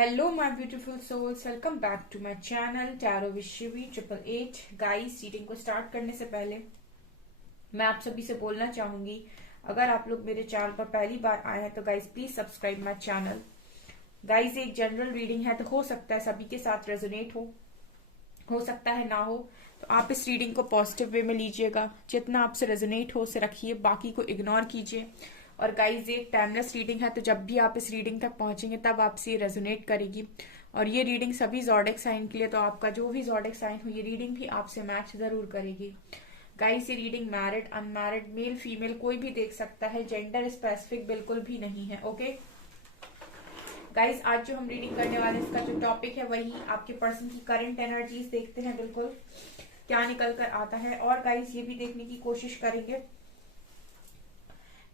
Hello my beautiful souls, welcome back to my channel Tarot with Shivi 888। Guys, reading को start करने से पहले मैं आप सभी से बोलना चाहूंगी, अगर आप लोग मेरे चैनल पर पहली बार आए हैं तो guys please subscribe my channel. Guys, एक जनरल रीडिंग है तो हो सकता है सभी के साथ रेजोनेट हो सकता है ना हो, तो आप इस रीडिंग को पॉजिटिव वे में लीजिएगा। जितना आपसे रेजोनेट हो उसे रखिए, बाकी को इग्नोर कीजिए। और गाइज, ये एक टाइमलेस रीडिंग है, तो जब भी आप इस रीडिंग तक पहुंचेंगे तब आपसे ये रेजोनेट करेगी। और ये रीडिंग सभी ज़ोडिक साइन के लिए, तो आपका जो भी ज़ोडिक साइन हो ये रीडिंग भी आपसे मैच जरूर करेगी। गाइज, ये reading married unmarried male female कोई भी देख सकता है, जेंडर स्पेसिफिक बिल्कुल भी नहीं है। ओके गाइज, आज जो हम रीडिंग करने वाले हैं इसका जो टॉपिक है वही आपके पर्सन की करंट एनर्जीज देखते हैं बिल्कुल क्या निकल कर आता है। और गाइज, ये भी देखने की कोशिश करेंगे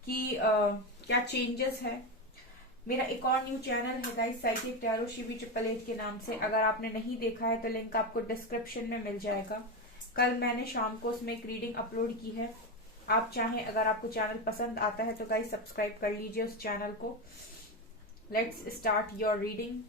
कि क्या चेंजेस है। मेरा एक और न्यू चैनल है गाइस, साइकिक टैरो शिवी 888 के नाम से। अगर आपने नहीं देखा है तो लिंक आपको डिस्क्रिप्शन में मिल जाएगा। कल मैंने शाम को उसमें एक रीडिंग अपलोड की है। आप चाहें, अगर आपको चैनल पसंद आता है तो गाइस सब्सक्राइब कर लीजिए उस चैनल को। Let's start your reading.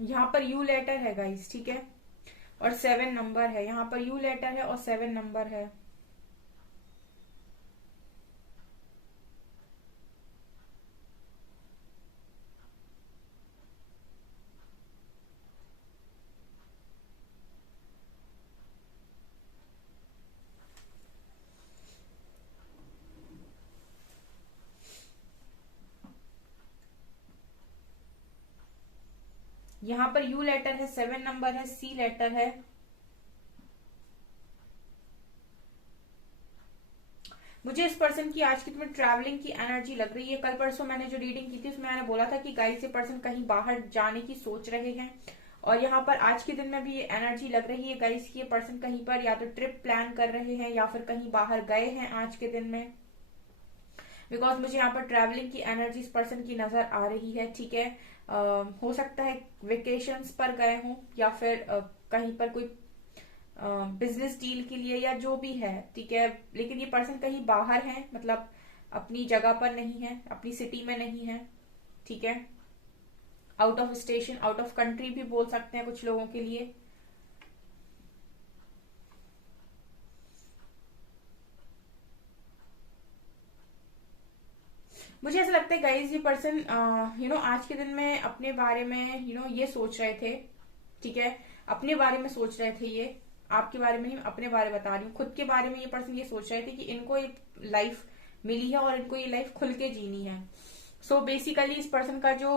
यहाँ पर यू लेटर है गाइस, ठीक है, और 7 नंबर है। यहाँ पर यू लेटर है और 7 नंबर है। यहाँ पर यू लेटर है, 7 नंबर है, सी लेटर है। मुझे इस पर्सन की आज की तुम्हें ट्रैवलिंग की एनर्जी लग रही है। कल परसों मैंने जो रीडिंग की थी उसमें मैंने बोला था कि गाइस ये पर्सन कहीं बाहर जाने की सोच रहे हैं, और यहाँ पर आज के दिन में भी ये एनर्जी लग रही है गाइस की ये पर्सन कहीं पर या तो ट्रिप प्लान कर रहे हैं या फिर कहीं बाहर गए हैं आज के दिन में। बिकॉज मुझे यहाँ पर ट्रैवलिंग की एनर्जी इस पर्सन की नजर आ रही है, ठीक है। हो सकता है वेकेशंस पर गए हों या फिर कहीं पर कोई बिजनेस डील के लिए या जो भी है, ठीक है। लेकिन ये पर्सन कहीं बाहर है, मतलब अपनी जगह पर नहीं है, अपनी सिटी में नहीं है, ठीक है। Out of station, out of country भी बोल सकते हैं कुछ लोगों के लिए। मुझे ऐसा लगता है गाइज ये पर्सन आज के दिन में अपने बारे में ये सोच रहे थे, ठीक है। अपने बारे में सोच रहे थे, ये आपके बारे में नहीं, अपने बारे में बता रही हूँ। खुद के बारे में ये पर्सन ये सोच रहे थे कि इनको एक लाइफ मिली है और इनको ये लाइफ खुल के जीनी है। सो बेसिकली इस पर्सन का जो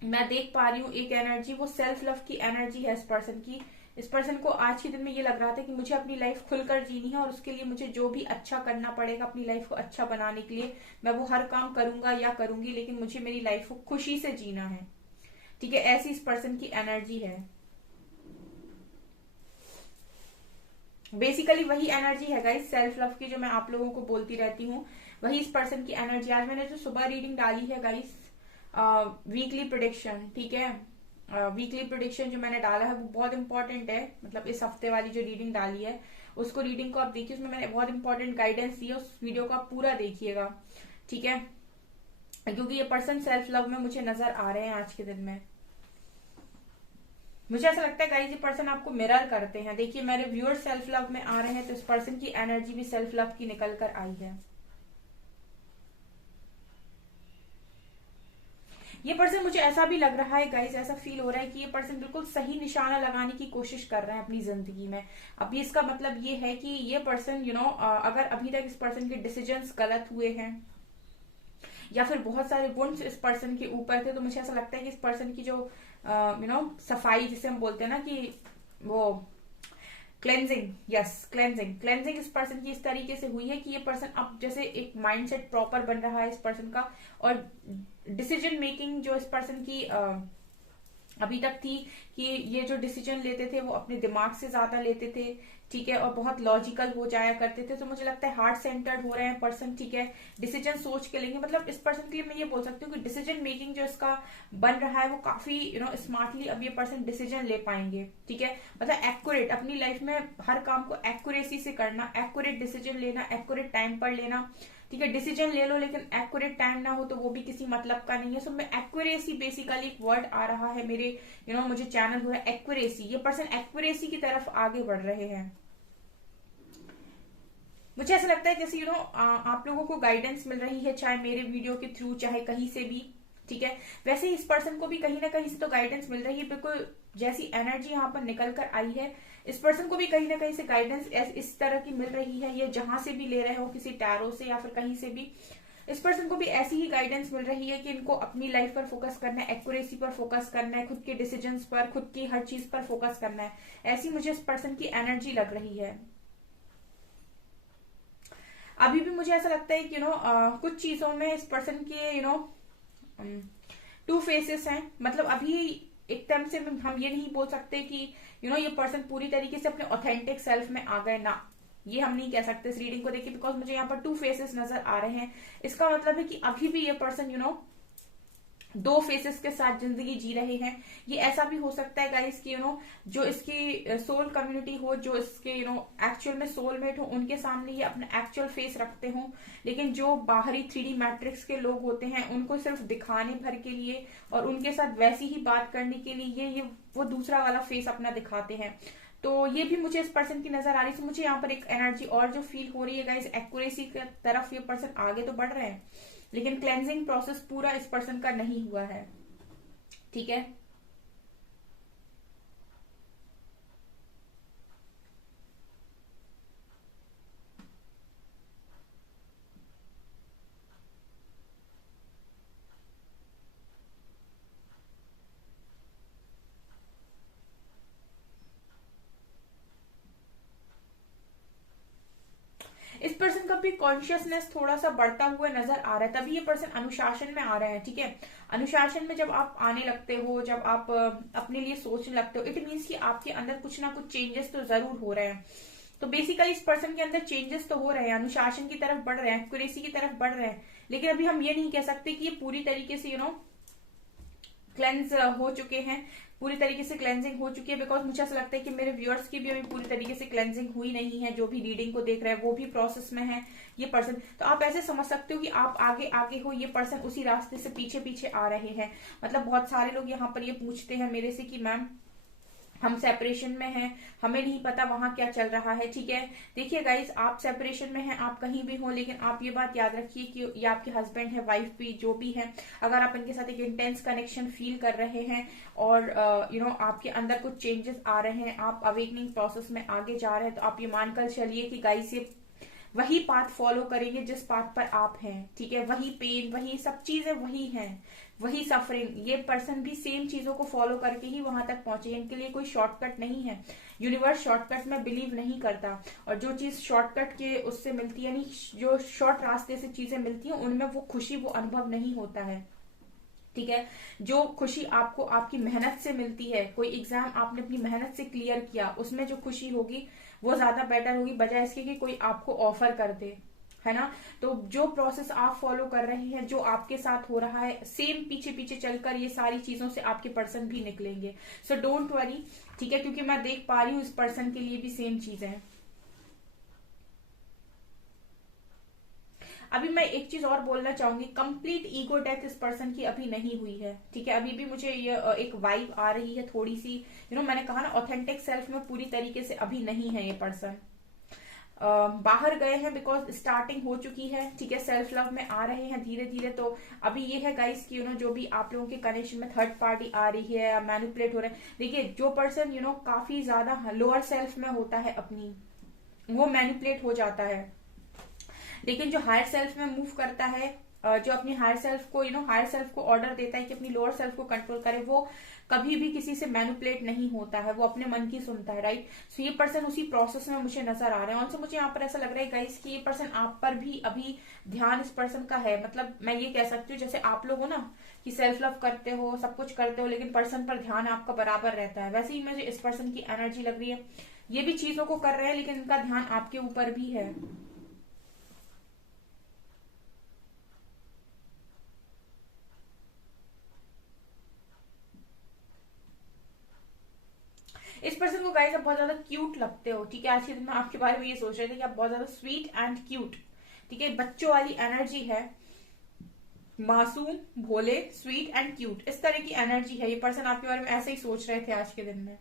मैं देख पा रही हूँ एक एनर्जी, वो सेल्फ लव की एनर्जी है इस पर्सन की। इस पर्सन को आज के दिन में ये लग रहा था कि मुझे अपनी लाइफ खुलकर जीनी है और उसके लिए मुझे जो भी अच्छा करना पड़ेगा अपनी लाइफ को अच्छा बनाने के लिए, मैं वो हर काम करूंगा या करूंगी, लेकिन मुझे मेरी लाइफ को खुशी से जीना है, ठीक है। ऐसी इस पर्सन की एनर्जी है। बेसिकली वही एनर्जी है गाइस सेल्फ लव की, जो मैं आप लोगों को बोलती रहती हूँ, वही इस पर्सन की एनर्जी। आज मैंने जो सुबह रीडिंग डाली है गाइस, वीकली प्रोडिक्शन, ठीक है। वीकली प्रोडिक्शन जो मैंने डाला है वो बहुत इंपॉर्टेंट है, मतलब इस हफ्ते वाली जो रीडिंग डाली है उसको, रीडिंग को आप देखिए, उसमें मैंने बहुत इंपॉर्टेंट गाइडेंस दी है। उस वीडियो को आप पूरा देखिएगा, ठीक है, क्योंकि ये पर्सन सेल्फ लव में मुझे नजर आ रहे हैं आज के दिन में। मुझे ऐसा लगता है गाइस ये पर्सन आपको मिरर करते हैं। देखिए, मेरे व्यूअर सेल्फ लव में आ रहे हैं तो इस पर्सन की एनर्जी भी सेल्फ लव की निकल कर आई है। ये पर्सन, मुझे ऐसा भी लग रहा है गाइस, ऐसा फील हो रहा है कि ये पर्सन बिल्कुल सही निशाना लगाने की कोशिश कर रहे हैं अपनी जिंदगी में। अभी इसका मतलब ये है कि ये पर्सन अगर अभी तक इस पर्सन के डिसीजंस गलत हुए हैं या फिर बहुत सारे वुंड्स इस पर्सन के ऊपर थे, तो मुझे ऐसा लगता है कि इस पर्सन की जो सफाई जिसे हम बोलते हैं ना कि वो क्लेंजिंग, यस क्लेंजिंग, क्लेंजिंग इस पर्सन की इस तरीके से हुई है कि ये पर्सन अब जैसे एक माइंडसेट प्रॉपर बन रहा है इस पर्सन का। और डिसीजन मेकिंग जो इस पर्सन की अभी तक थी कि ये जो डिसीजन लेते थे वो अपने दिमाग से ज्यादा लेते थे, ठीक है, और बहुत लॉजिकल हो जाया करते थे। तो मुझे लगता है हार्ट सेंटर्ड हो रहे हैं पर्सन, ठीक है, डिसीजन सोच के लेंगे। मतलब इस पर्सन के लिए मैं ये बोल सकती हूँ कि डिसीजन मेकिंग जो इसका बन रहा है वो काफी स्मार्टली अब ये पर्सन डिसीजन ले पाएंगे, ठीक है। मतलब एक्यूरेट, अपनी लाइफ में हर काम को एक्यूरेसी से करना, एक्यूरेट डिसीजन लेना, एक्यूरेट टाइम पर लेना, ठीक है। डिसीजन ले लो लेकिन एक्यूरेट टाइम ना हो तो वो भी किसी मतलब का नहीं है। सो मैं एक्यूरेसी, बेसिकली एक वर्ड आ रहा है मेरे मुझे चैनल हुआ है एक्यूरेसी। ये पर्सन एक्यूरेसी की तरफ आगे बढ़ रहे हैं। मुझे ऐसा लगता है जैसे आप लोगों को गाइडेंस मिल रही है, चाहे मेरे वीडियो के थ्रू, चाहे कहीं से भी, ठीक है। वैसे ही इस पर्सन को भी कहीं ना कहीं से तो गाइडेंस मिल रही है। बिल्कुल जैसी एनर्जी यहाँ पर निकल कर आई है, इस पर्सन को भी कहीं ना कहीं से गाइडेंस इस तरह की मिल रही है। ये जहां से भी ले रहे हो, किसी टैरो से या फिर कहीं से भी, इस पर्सन को भी ऐसी ही गाइडेंस मिल रही है कि इनको अपनी लाइफ पर फोकस करना है, एक्यूरेसी पर फोकस करना है, खुद के डिसीजंस पर, खुद की हर चीज पर फोकस करना है। ऐसी मुझे इस पर्सन की एनर्जी लग रही है। अभी भी मुझे ऐसा लगता है कि कुछ चीजों में इस पर्सन के टू फेसेस हैं। मतलब अभी एकदम से हम ये नहीं बोल सकते कि ये पर्सन पूरी तरीके से अपने ऑथेंटिक सेल्फ में आ गए ना, ये हम नहीं कह सकते इस रीडिंग को देखिए, बिकॉज मुझे यहाँ पर टू फेसेस नजर आ रहे हैं। इसका मतलब है कि अभी भी ये पर्सन दो फेसेस के साथ जिंदगी जी रहे हैं। ये ऐसा भी हो सकता है गाइस कि जो इसकी सोल कम्युनिटी हो, जो इसके एक्चुअल में सोलमेट हो, उनके सामने ये अपना एक्चुअल फेस रखते हो, लेकिन जो बाहरी 3D मैट्रिक्स के लोग होते हैं उनको सिर्फ दिखाने भर के लिए और उनके साथ वैसी ही बात करने के लिए ये वो दूसरा वाला फेस अपना दिखाते हैं। तो ये भी मुझे इस पर्सन की नजर आ रही है। तो मुझे यहाँ पर एक एनर्जी और जो फील हो रही है गाइस, एक्यूरेसी की तरफ ये पर्सन आगे तो बढ़ रहे हैं, लेकिन क्लेंजिंग प्रोसेस पूरा इस पर्सन का नहीं हुआ है, ठीक है। इस पर्सन का भी कॉन्शियसनेस थोड़ा सा बढ़ता हुआ नजर आ रहा है, तभी ये पर्सन अनुशासन में आ रहे हैं, ठीक है। अनुशासन में जब आप आने लगते हो, जब आप अपने लिए सोचने लगते हो, इट मीन्स कि आपके अंदर कुछ ना कुछ चेंजेस तो जरूर हो रहे हैं। तो बेसिकली इस पर्सन के अंदर चेंजेस तो हो रहे हैं, अनुशासन की तरफ बढ़ रहे हैं, एक्यूरेसी की तरफ बढ़ रहे हैं, लेकिन अभी हम ये नहीं कह सकते कि ये पूरी तरीके से क्लेंस हो चुके हैं, पूरी तरीके से क्लेंजिंग हो चुकी है। बिकॉज मुझे ऐसा लगता है कि मेरे व्यूअर्स की भी अभी पूरी तरीके से क्लेंजिंग हुई नहीं है, जो भी रीडिंग को देख रहे हैं वो भी प्रोसेस में है ये पर्सन। तो आप ऐसे समझ सकते हो कि आप आगे आगे हो, ये पर्सन उसी रास्ते से पीछे पीछे आ रहे हैं। मतलब बहुत सारे लोग यहाँ पर ये पूछते हैं मेरे से कि मैम हम सेपरेशन में हैं, हमें नहीं पता वहां क्या चल रहा है, ठीक है। देखिए गाइज, आप सेपरेशन में हैं, आप कहीं भी हो, लेकिन आप ये बात याद रखिए कि ये आपके हस्बैंड है, वाइफ भी, जो भी है, अगर आप इनके साथ एक इंटेंस कनेक्शन फील कर रहे हैं और आपके अंदर कुछ चेंजेस आ रहे हैं, आप अवेकनिंग प्रोसेस में आगे जा रहे हैं, तो आप ये मानकर चलिए कि गाइज ये वही पाथ फॉलो करेंगे जिस पाथ पर आप हैं, ठीक है। वही पेन, वही सब चीजें वही हैं, वही सफरिंग, ये पर्सन भी सेम चीजों को फॉलो करके ही वहां तक पहुंचे। इनके लिए कोई शॉर्टकट नहीं है, यूनिवर्स शॉर्टकट में बिलीव नहीं करता, और जो चीज शॉर्टकट के उससे मिलती है, यानी जो शॉर्ट रास्ते से चीजें मिलती हैं, उनमें वो खुशी, वो अनुभव नहीं होता है, ठीक है। जो खुशी आपको आपकी मेहनत से मिलती है, कोई एग्जाम आपने अपनी मेहनत से क्लियर किया, उसमें जो खुशी होगी वो ज्यादा बेटर होगी, बजाय इसके कि कोई आपको ऑफर कर दे, है ना। तो जो प्रोसेस आप फॉलो कर रहे हैं, जो आपके साथ हो रहा है, सेम पीछे पीछे चलकर ये सारी चीजों से आपके पर्सन भी निकलेंगे। सो डोंट वरी, ठीक है, क्योंकि मैं देख पा रही हूँ इस पर्सन के लिए भी सेम चीजें हैं। अभी मैं एक चीज और बोलना चाहूंगी, कंप्लीट ईगो डेथ इस पर्सन की अभी नहीं हुई है, ठीक है। अभी भी मुझे ये एक वाइब आ रही है थोड़ी सी, मैंने कहा ना, ऑथेंटिक सेल्फ में पूरी तरीके से अभी नहीं है ये पर्सन। बाहर गए हैं बिकॉज स्टार्टिंग हो चुकी है, ठीक है, सेल्फ लव में आ रहे हैं धीरे धीरे। तो अभी ये है गाइस कि जो भी आप लोगों के कनेक्शन में थर्ड पार्टी आ रही है या मैनिपुलेट हो रहे हैं, देखिए जो पर्सन काफी ज्यादा लोअर सेल्फ में होता है अपनी, वो मैनिपुलेट हो जाता है, लेकिन जो हायर सेल्फ में मूव करता है, जो अपनी हायर सेल्फ को हायर सेल्फ को ऑर्डर देता है कि अपनी लोअर सेल्फ को कंट्रोल करे, वो कभी भी किसी से मैनिपुलेट नहीं होता है, वो अपने मन की सुनता है, राइट। सो ये पर्सन उसी प्रोसेस में मुझे नजर आ रहे हैं। ऑल्सो मुझे यहाँ पर ऐसा लग रहा है गाइस कि ये पर्सन आप पर भी अभी ध्यान इस पर्सन का है। मतलब मैं ये कह सकती हूँ जैसे आप लोग हो ना कि सेल्फ लव करते हो, सब कुछ करते हो, लेकिन पर्सन पर ध्यान आपका बराबर रहता है, वैसे ही मुझे इस पर्सन की एनर्जी लग रही है। ये भी चीजों को कर रहे हैं लेकिन इनका ध्यान आपके ऊपर भी है। इस पर्सन को गाइस आप बहुत ज्यादा क्यूट लगते हो, ठीक है। आज के दिन में आपके बारे में ये सोच रहे थे कि आप बहुत ज्यादा स्वीट एंड क्यूट, ठीक है। बच्चों वाली एनर्जी है, मासूम, भोले, स्वीट एंड क्यूट, इस तरह की एनर्जी है। ये पर्सन आपके बारे में ऐसे ही सोच रहे थे आज के दिन में।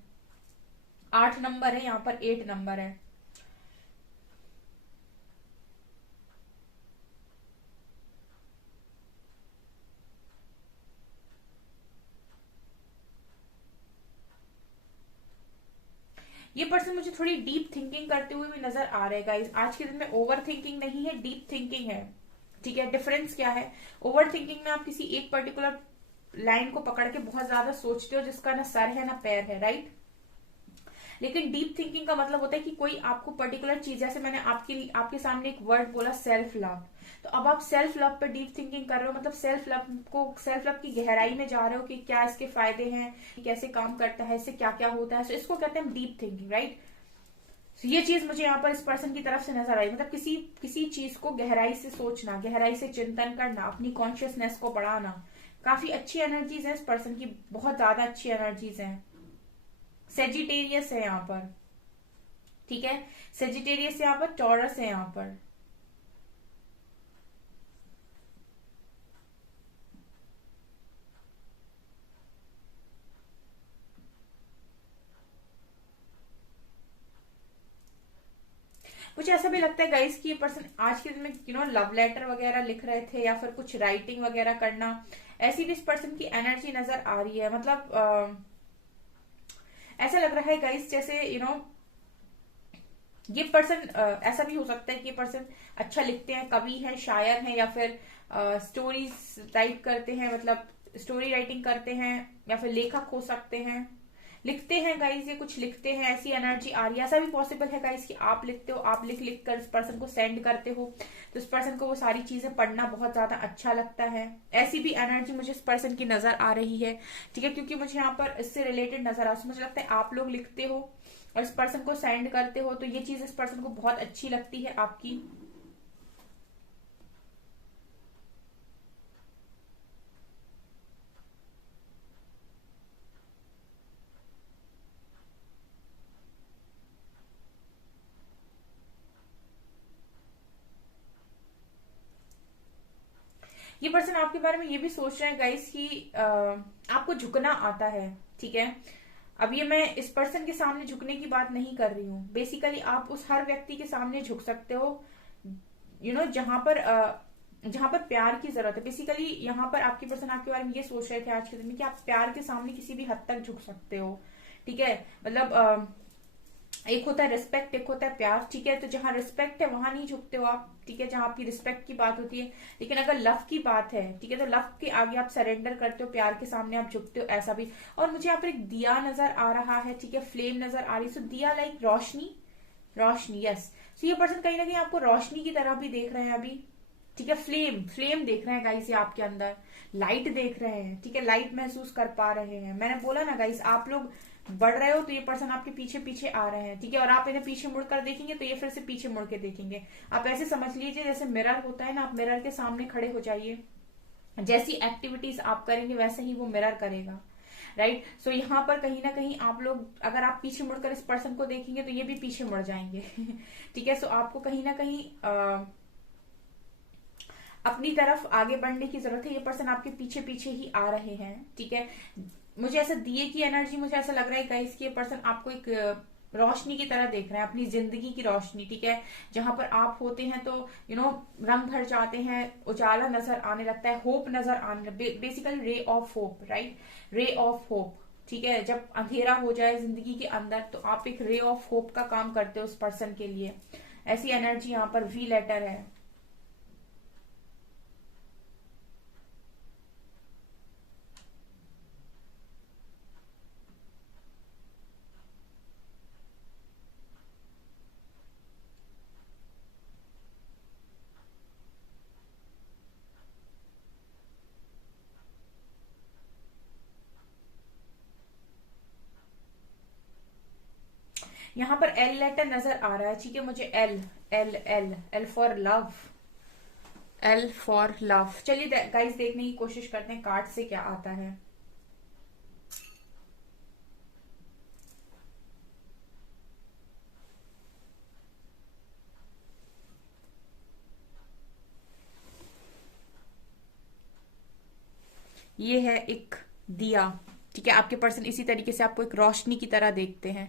8 नंबर है, यहाँ पर 8 नंबर है। ये पर्सन मुझे थोड़ी डीप थिंकिंग करते हुए भी नजर आ रहे हैं गाइस। आज के दिन में ओवर थिंकिंग नहीं है, डीप थिंकिंग है, ठीक है। डिफरेंस क्या है? ओवर थिंकिंग में आप किसी एक पर्टिकुलर लाइन को पकड़ के बहुत ज्यादा सोचते हो जिसका ना सर है ना पैर है, राइट। लेकिन डीप थिंकिंग का मतलब होता है कि कोई आपको पर्टिकुलर चीज, जैसे मैंने आपके सामने एक वर्ड बोला सेल्फ लव, तो अब आप सेल्फ लव पे डीप थिंकिंग कर रहे हो, मतलब सेल्फ लव की गहराई में जा रहे हो कि क्या इसके फायदे हैं, कैसे काम करता है, इससे क्या क्या होता है। तो इसको कहते हैं डीप थिंकिंग, राइट। तो ये चीज मुझे यहाँ पर इस पर्सन की तरफ से नजर आई, मतलब किसी चीज को गहराई से सोचना, गहराई से चिंतन करना, अपनी कॉन्शियसनेस को बढ़ाना। काफी अच्छी एनर्जीज है इस पर्सन की, बहुत ज्यादा अच्छी एनर्जीज हैं। सेजिटेरियस है यहाँ पर, ठीक है। सेजिटेरियस यहाँ पर, टॉरस है यहाँ पर। मुझे ऐसा भी लगता है गाइस कि ये पर्सन आज के दिन में लव लेटर वगैरह लिख रहे थे या फिर कुछ राइटिंग वगैरह करना, ऐसी भी इस पर्सन की एनर्जी नजर आ रही है। मतलब ऐसा लग रहा है गाइस जैसे ये पर्सन ऐसा भी हो सकता है कि ये पर्सन अच्छा लिखते हैं, कवि हैं, शायर हैं, या फिर स्टोरीज राइट करते हैं, मतलब स्टोरी राइटिंग करते हैं, या फिर लेखक हो सकते हैं, लिखते हैं गाइस, ये कुछ लिखते हैं, ऐसी एनर्जी आ रही है। ऐसा भी पॉसिबल है गाइस कि आप लिखते हो, आप लिख लिख कर इस पर्सन को सेंड करते हो, तो इस पर्सन को वो सारी चीजें पढ़ना बहुत ज्यादा अच्छा लगता है। ऐसी भी एनर्जी मुझे इस पर्सन की नजर आ रही है, ठीक है, क्योंकि मुझे यहाँ पर इससे रिलेटेड नजर आ, मुझे लगता है आप लोग लिखते हो और इस पर्सन को सेंड करते हो, तो ये चीज इस पर्सन को बहुत अच्छी लगती है आपकी। ये पर्सन आपके बारे में ये भी सोच रहे हैं गाइस कि आपको झुकना आता है, ठीक है। अब ये मैं इस पर्सन के सामने झुकने की बात नहीं कर रही हूँ, बेसिकली आप उस हर व्यक्ति के सामने झुक सकते हो जहां पर प्यार की जरूरत है। बेसिकली यहाँ पर आपकी पर्सन आपके बारे में ये सोच रहे थे आज के दिन में कि आप प्यार के सामने किसी भी हद तक झुक सकते हो, ठीक है। मतलब एक होता है रिस्पेक्ट, एक होता है प्यार, ठीक है। तो जहां रिस्पेक्ट है वहां नहीं झुकते हो आप, ठीक है, जहां आपकी रिस्पेक्ट की बात होती है। लेकिन अगर लव की बात है, ठीक है, तो लव के आगे आप सरेंडर करते हो, प्यार के सामने आप झुकते हो, ऐसा भी। और मुझे यहाँ पर एक दिया नजर आ रहा है, ठीक है, फ्लेम नजर आ रही है। सो दिया लाइक रोशनी, रोशनी, यस। सो ये पर्सन कहीं ना कहीं आपको रोशनी की तरह भी देख रहे हैं अभी, ठीक है। फ्लेम, फ्लेम देख रहे हैं गाइस, ये आपके अंदर लाइट देख रहे हैं, ठीक है, लाइट महसूस कर पा रहे हैं। मैंने बोला ना गाइस, आप लोग बढ़ रहे हो तो ये पर्सन आपके पीछे पीछे आ रहे हैं, ठीक है। और आप इन्हें पीछे मुड़कर देखेंगे तो ये फिर से पीछे मुड़ के देखेंगे। आप ऐसे समझ लीजिए जैसे मिरर होता है ना, आप मिरर के सामने खड़े हो जाइए, जैसी एक्टिविटीज आप करेंगे वैसे ही वो मिरर करेगा, राइट। सो यहाँ पर कहीं ना कहीं आप लोग, अगर आप पीछे मुड़कर इस पर्सन को देखेंगे तो ये भी पीछे मुड़ जाएंगे ठीक है। सो आपको कहीं ना कहीं अपनी तरफ आगे बढ़ने की जरूरत है। ये पर्सन आपके पीछे पीछे ही आ रहे हैं, ठीक है। मुझे ऐसा दिए की एनर्जी, मुझे ऐसा लग रहा है गाइस कि ये पर्सन आपको एक रोशनी की तरह देख रहे हैं, अपनी जिंदगी की रोशनी, ठीक है। जहां पर आप होते हैं तो रंग भर जाते हैं, उजाला नजर आने लगता है, होप नजर आने, basically ray of hope, right, ray of hope, ठीक है। जब अंधेरा हो जाए जिंदगी के अंदर तो आप एक रे ऑफ होप का काम करते हो उस पर्सन के लिए। ऐसी एनर्जी यहाँ पर वी लेटर है। यहाँ पर एल लेटर नजर आ रहा है, ठीक है, मुझे L L L L for love, L for love. चलिए गाइस देखने की कोशिश करते हैं कार्ड से क्या आता है। ये है एक दिया, ठीक है, आपके पर्सन इसी तरीके से आपको एक रोशनी की तरह देखते हैं।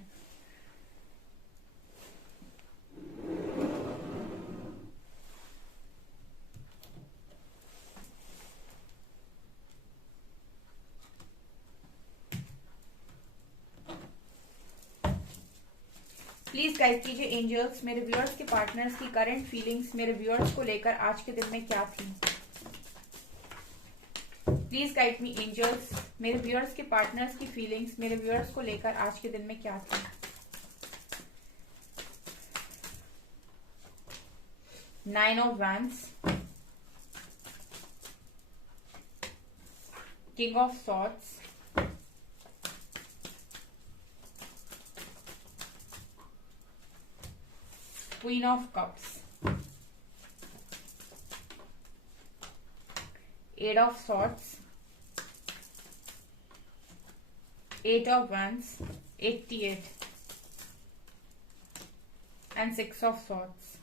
प्लीज गाइड कीजिए एंजल्स, मेरे व्यूअर्स के पार्टनर्स की करंट फीलिंग्स मेरे व्यूअर्स को लेकर आज के दिन में क्या थी। प्लीज गाइड मी एंजल्स, मेरे व्यूअर्स के पार्टनर्स की फीलिंग्स मेरे व्यूअर्स को लेकर आज के दिन में क्या थी। Nine of wands, king of swords, queen of cups, eight of swords, eight of wands, 88 and 6 of swords.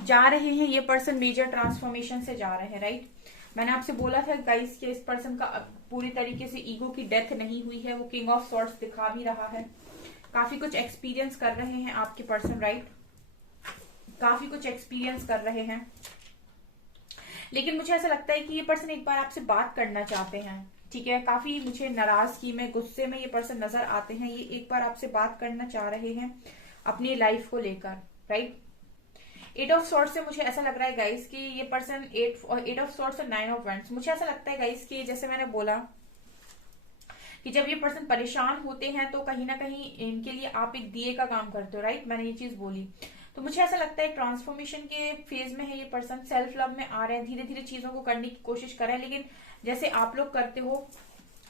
जा रहे हैं ये पर्सन मेजर ट्रांसफॉर्मेशन से जा रहे हैं, राइट। मैंने आपसे बोला था गाइस कि इस पर्सन का पूरी तरीके से ईगो की डेथ नहीं हुई है, वो किंग ऑफ सॉर्ड्स दिखा भी रहा है। काफी कुछ एक्सपीरियंस कर रहे हैं आपके पर्सन, राइट, काफी कुछ एक्सपीरियंस कर रहे हैं। लेकिन मुझे ऐसा लगता है कि ये पर्सन एक बार आपसे बात करना चाहते हैं, ठीक है। काफी मुझे नाराजगी में, गुस्से में ये पर्सन नजर आते हैं। ये एक बार आपसे बात करना चाह रहे हैं अपनी लाइफ को लेकर, राइट। एट ऑफ सॉर्ड्स से मुझे ऐसा लग रहा है गाइस कि ये पर्सन एट ऑफ सॉर्ड्स और नाइन ऑफ वैंड्स, मुझे ऐसा लगता है गाइस कि जैसे मैंने बोला कि जब ये पर्सन परेशान होते हैं तो कहीं ना कहीं इनके लिए आप एक दिए का काम करते हो, राइट। मैंने ये चीज बोली, तो मुझे ऐसा लगता है ट्रांसफॉर्मेशन के फेज में है ये पर्सन, सेल्फ लव में आ रहे हैं, धीरे धीरे चीजों को करने की कोशिश कर रहे हैं। लेकिन जैसे आप लोग करते हो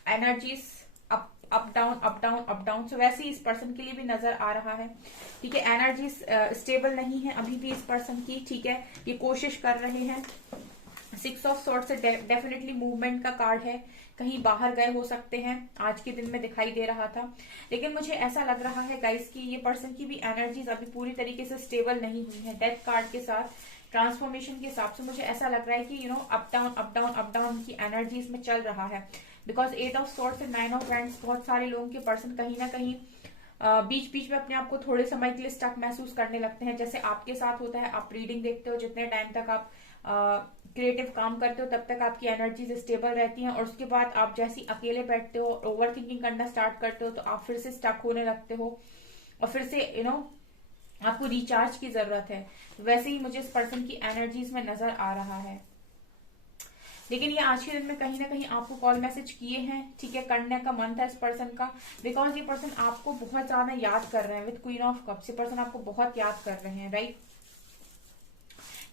energies up up down up down up down, so वैसे ही इस पर्सन के लिए भी नजर आ रहा है, ठीक है। एनर्जीज स्टेबल नहीं है अभी भी इस पर्सन की, ठीक है। ये कोशिश कर रहे हैं। 6 ऑफ सॉर्ड्स से डेफिनेटली मूवमेंट का कार्ड है, कहीं बाहर गए हो सकते हैं, आज के दिन में दिखाई दे रहा था। लेकिन मुझे ऐसा लग रहा है गाइस कि ये पर्सन की भी एनर्जीज अभी पूरी तरीके से स्टेबल नहीं हुई है। डेथ कार्ड के साथ ट्रांसफॉर्मेशन के हिसाब से मुझे ऐसा लग रहा है कि up down up down up down की एनर्जीज में चल रहा है। बिकॉज 8 ऑफ सॉर्ड्स और 9 ऑफ वैंड्स, बहुत सारे लोगों के पर्सन कहीं ना कहीं बीच बीच में अपने आप को थोड़े समय के लिए स्टक महसूस करने लगते हैं। जैसे आपके साथ होता है, आप रीडिंग देखते हो, जितने टाइम तक आप क्रिएटिव काम करते हो तब तक आपकी एनर्जीज स्टेबल रहती हैं, और उसके बाद आप जैसे अकेले बैठते हो, ओवर थिंकिंग करना स्टार्ट करते हो, तो आप फिर से स्टक होने लगते हो और फिर से आपको रिचार्ज की जरूरत है। वैसे ही मुझे इस पर्सन की एनर्जीज में नजर आ रहा है। लेकिन ये आज के दिन में कहीं ना कहीं आपको कॉल मैसेज किए हैं, ठीक है, करने का मन था इस पर्सन का, बिकॉज ये पर्सन आपको बहुत ज्यादा याद कर रहे हैं। विद क्वीन ऑफ कप्स ये पर्सन आपको बहुत याद कर रहे हैं, right.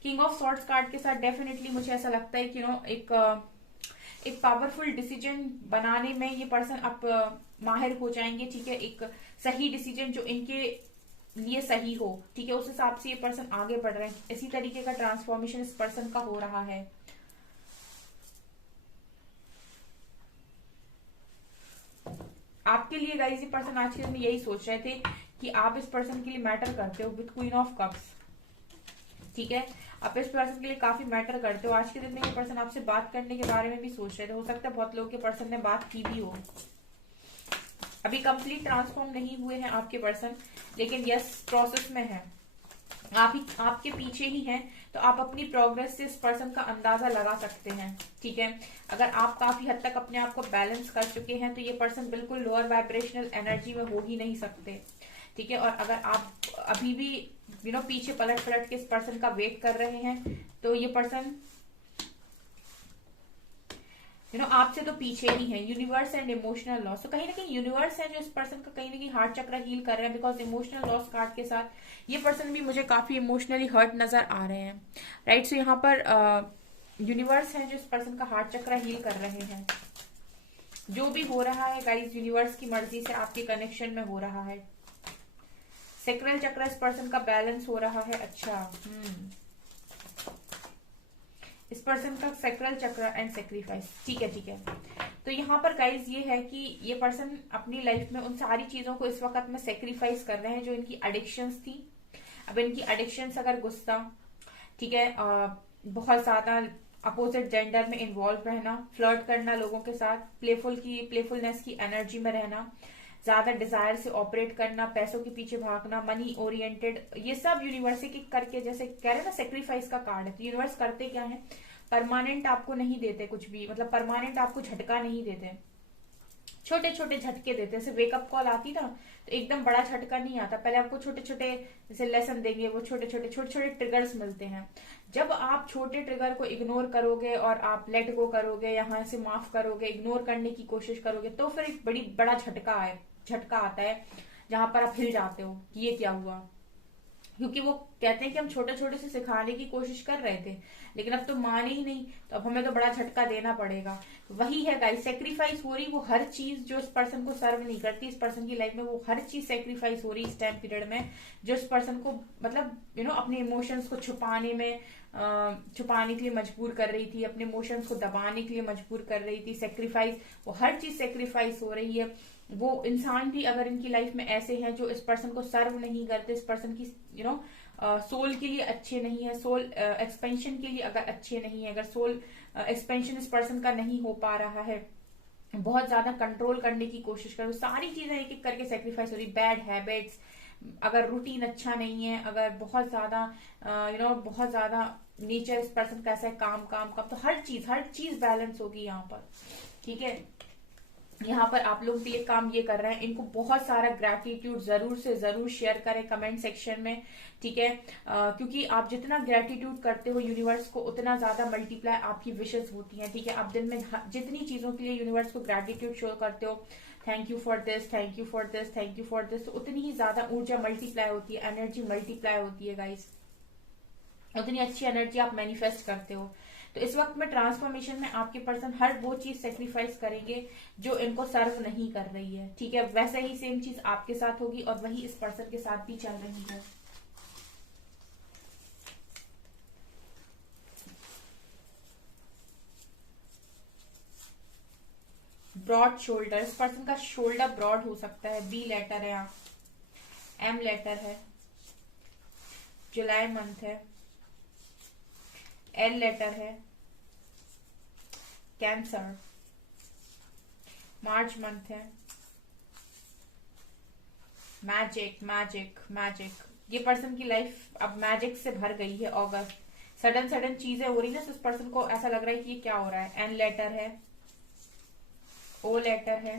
King of swords card के साथ डेफिनेटली मुझे ऐसा लगता है कि एक पावरफुल डिसीजन बनाने में ये पर्सन अब माहिर हो जाएंगे, ठीक है। एक सही डिसीजन जो इनके लिए सही हो, ठीक है, उस हिसाब से ये पर्सन आगे बढ़ रहे हैं। इसी तरीके का ट्रांसफॉर्मेशन इस पर्सन का हो रहा है। आपके लिए गाइस ये पर्सन आज के दिन में यही सोच रहे थे कि आप इस पर्सन के लिए मैटर करते हो। विद क्वीन ऑफ कप्स, ठीक है, आप इस पर्सन के लिए काफी मैटर करते हो। आज के दिन में ये पर्सन आपसे बात करने के बारे में भी सोच रहे थे। हो सकता है बहुत लोगों के पर्सन ने बात की भी हो। अभी कंप्लीट ट्रांसफॉर्म नहीं हुए हैं आपके पर्सन, लेकिन यस प्रोसेस में है। आपके पीछे ही हैं, तो आप अपनी प्रोग्रेस से इस पर्सन का अंदाजा लगा सकते हैं, ठीक है। अगर आप काफी हद तक अपने आप को बैलेंस कर चुके हैं तो ये पर्सन बिल्कुल लोअर वाइब्रेशनल एनर्जी में हो ही नहीं सकते, ठीक है। और अगर आप अभी भी पीछे पलट पलट के इस पर्सन का वेट कर रहे हैं तो ये पर्सन आपसे तो पीछे ही है। यूनिवर्स एंड इमोशनल लॉस, तो कहीं ना कहीं यूनिवर्स है जो इस पर्सन का कहीं ना कहीं हार्ट चक्र हील कर रहे हैं। बिकॉज इमोशनल लॉस कार्ड के साथ ये पर्सन भी मुझे काफी इमोशनली हर्ट नजर आ रहे हैं, राइट। सो यहाँ पर यूनिवर्स है जो इस पर्सन का हार्ट चक्र हील कर रहे हैं। जो भी हो रहा है गाइस यूनिवर्स की मर्जी से आपके कनेक्शन में हो रहा है। सेक्रल चक्र इस पर्सन का बैलेंस हो रहा है। अच्छा इस पर्सन का सेक्रल चक्र एंड सेक्रीफाइस, ठीक है ठीक है। तो यहाँ पर गाइज ये है कि ये पर्सन अपनी लाइफ में उन सारी चीजों को इस वक्त में सेक्रीफाइस कर रहे हैं जो इनकी एडिक्शंस थी। अब इनकी एडिक्शंस अगर गुस्सा, ठीक है, बहुत ज्यादा अपोजिट जेंडर में इन्वॉल्व रहना, फ्लर्ट करना लोगों के साथ, प्लेफुलनेस की एनर्जी में रहना, ज्यादा डिजायर से ऑपरेट करना, पैसों के पीछे भागना, मनी ओरिएंटेड, ये सब यूनिवर्स की करके, जैसे कह रहे हैं ना सेक्रीफाइस का कार्ड है। तो यूनिवर्स करते क्या है, परमानेंट आपको नहीं देते कुछ भी, मतलब परमानेंट आपको झटका नहीं देते, छोटे छोटे झटके देते। जैसे वेकअप कॉल आती ना, तो एकदम बड़ा झटका नहीं आता, पहले आपको छोटे छोटे जैसे लेसन देंगे, वो छोटे छोटे ट्रिगर्स मिलते हैं। जब आप छोटे ट्रिगर को इग्नोर करोगे और आप लेट गो करोगे, यहाँ से माफ करोगे, इग्नोर करने की कोशिश करोगे, तो फिर एक बड़ा झटका आता है जहां पर आप हिल जाते हो कि ये क्या हुआ। क्योंकि वो कहते हैं कि हम छोटे छोटे से सिखाने की कोशिश कर रहे थे, लेकिन अब तो माने ही नहीं, तो अब हमें तो बड़ा झटका देना पड़ेगा। वही है गाइस, सेक्रीफाइस हो रही, वो हर चीज जो इस पर्सन को सर्व नहीं करती इस पर्सन की लाइफ में, वो हर चीज सेक्रीफाइस हो रही इस टाइम पीरियड में, जो इस पर्सन को मतलब अपने इमोशंस को छुपाने के लिए मजबूर कर रही थी, अपने इमोशंस को दबाने के लिए मजबूर कर रही थी। सेक्रीफाइस, वो हर चीज सेक्रीफाइस हो रही है। वो इंसान भी अगर इनकी लाइफ में ऐसे हैं जो इस पर्सन को सर्व नहीं करते, इस पर्सन की सोल के लिए अच्छे नहीं है, सोल एक्सपेंशन के लिए अगर अच्छे नहीं है, अगर सोल एक्सपेंशन इस पर्सन का नहीं हो पा रहा है, बहुत ज्यादा कंट्रोल करने की कोशिश करो, सारी चीजें एक एक करके सेक्रीफाइस हो रही। बैड हैबिट्स, अगर रूटीन अच्छा नहीं है, अगर बहुत ज्यादा बहुत ज्यादा नेचर इस पर्सन का ऐसा है, काम काम काम, तो हर चीज बैलेंस होगी यहाँ पर, ठीक है। यहाँ पर आप लोग भी एक काम ये कर रहे हैं, इनको बहुत सारा ग्रेटिट्यूड जरूर से जरूर शेयर करें कमेंट सेक्शन में, ठीक है। क्योंकि आप जितना ग्रेटिट्यूड करते हो यूनिवर्स को, उतना ज्यादा मल्टीप्लाई आपकी विशेष होती हैं, ठीक है। आप दिन में जितनी चीजों के लिए यूनिवर्स को ग्रेटिट्यूड शो करते हो, thank you for this, thank you for this, thank you for this, तो उतनी ही ज्यादा ऊर्जा मल्टीप्लाई होती है, एनर्जी मल्टीप्लाई होती है गाइस, उतनी अच्छी एनर्जी आप मैनिफेस्ट करते हो। तो इस वक्त में ट्रांसफॉर्मेशन में आपके पर्सन हर वो चीज सेक्रीफाइस करेंगे जो इनको सर्व नहीं कर रही है, ठीक है। वैसे ही सेम चीज आपके साथ होगी और वही इस पर्सन के साथ भी चल रही है। ब्रॉड शोल्डर, इस पर्सन का शोल्डर ब्रॉड हो सकता है। बी लेटर है, यहाँ एम लेटर है, जुलाई मंथ है, एल लेटर है, कैंसर, मार्च मंथ है, मैजिक मैजिक मैजिक, ये पर्सन की लाइफ अब मैजिक से भर गई है। अगस्त सडन चीजें हो रही ना, तो इस पर्सन को ऐसा लग रहा है कि ये क्या हो रहा है। एन लेटर है, ओ लेटर है,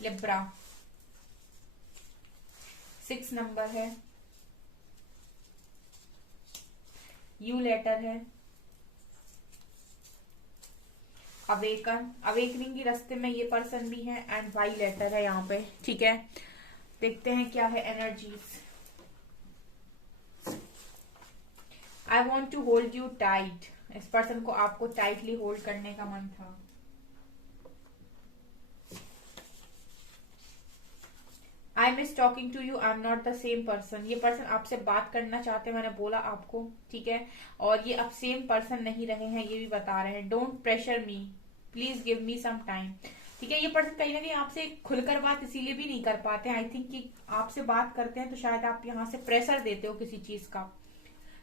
लिब्रा, 6 नंबर है, यू लेटर है, अवेकनिंग के रास्ते में ये पर्सन भी है, एंड वाई लेटर है यहाँ पे, ठीक है। देखते हैं क्या है energies. I want to hold you tight, इस पर्सन को आपको टाइटली होल्ड करने का मन था। I miss talking to you, I am not the same person, ये पर्सन आपसे बात करना चाहते हैं, मैंने बोला आपको, ठीक है। और ये अब सेम पर्सन नहीं रहे हैं, ये भी बता रहे हैं। Don't pressure me, please give me some time, ठीक है। ये पर्सन कहीं ना कहीं आपसे खुलकर बात इसीलिए भी नहीं कर पाते हैं, आई थिंक कि आपसे बात करते हैं तो शायद आप यहाँ से प्रेशर देते हो किसी चीज का,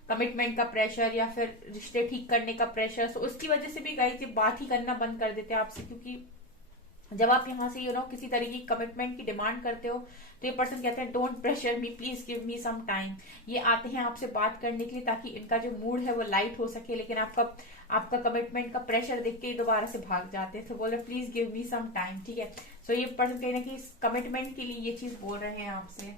कमिटमेंट का प्रेशर या फिर रिश्ते ठीक करने का प्रेशर, तो उसकी वजह से भी गाइस ये बात ही करना बंद कर देते हैं आपसे। क्योंकि जब आप यहाँ से किसी तरीके की कमिटमेंट की डिमांड करते हो, तो ये पर्सन कहते हैं don't pressure me, please give me some time. ये आते हैं आपसे बात करने के लिए ताकि इनका जो मूड है वो लाइट हो सके, लेकिन आपका कमिटमेंट का प्रेशर देख के दोबारा से भाग जाते हैं, तो बोल रहे please give me some time, ठीक है। सो ये पर्सन कहीं ना कहीं कमिटमेंट के लिए ये चीज बोल रहे हैं आपसे।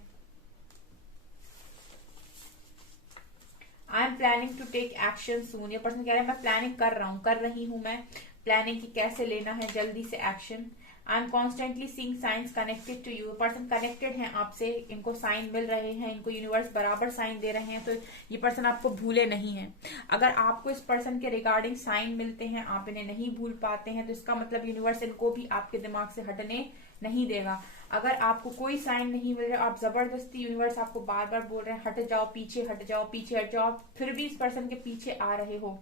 I am planning to take action soon, ये पर्सन कह रहे हैं मैं प्लानिंग कर रही हूं मैं, प्लानिंग की कैसे लेना है जल्दी से action. I am constantly seeing signs connected to you. Person connected है आपसे, इनको साइन मिल रहे हैं, इनको यूनिवर्स बराबर साइन दे रहे हैं, तो ये पर्सन आपको भूले नहीं है। अगर आपको इस पर्सन के रिगार्डिंग साइन मिलते हैं, आप इन्हें नहीं भूल पाते हैं, तो इसका मतलब यूनिवर्स इनको भी आपके दिमाग से हटने नहीं देगा। अगर आपको कोई साइन नहीं मिल रहा, आप जबरदस्ती, यूनिवर्स आपको बार बार बोल रहे हैं हट जाओ, पीछे हट जाओ, पीछे हट जाओ, फिर भी इस पर्सन के पीछे आ रहे हो,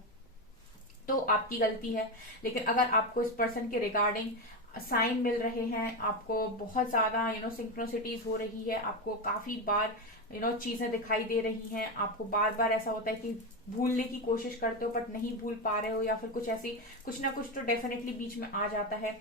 तो आपकी गलती है। लेकिन अगर आपको इस पर्सन के रिगार्डिंग साइन मिल रहे हैं, आपको बहुत ज्यादा सिंक्रोसिटीज हो रही है, आपको काफी बार चीजें दिखाई दे रही हैं, आपको बार बार ऐसा होता है कि भूलने की कोशिश करते हो बट नहीं भूल पा रहे हो, या फिर कुछ ना कुछ तो डेफिनेटली बीच में आ जाता है,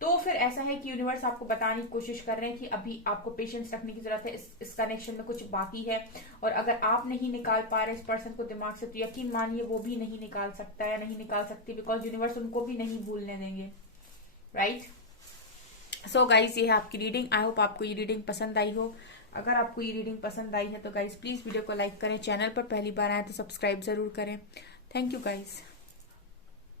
तो फिर ऐसा है कि यूनिवर्स आपको बताने की कोशिश कर रहे हैं कि अभी आपको पेशेंस रखने की जरूरत है, इस कनेक्शन में कुछ बाकी है। और अगर आप नहीं निकाल पा रहे इस पर्सन को दिमाग से, तो यकीन मानिए वो भी नहीं निकाल सकता या नहीं निकाल सकती, बिकॉज यूनिवर्स उनको भी नहीं भूलने देंगे, राइट। सो गाइज, ये है आपकी रीडिंग। आई होप आपको ये रीडिंग पसंद आई हो। अगर आपको ये रीडिंग पसंद आई है तो गाइज प्लीज वीडियो को लाइक करें, चैनल पर पहली बार आए तो सब्सक्राइब जरूर करें। Thank you guys.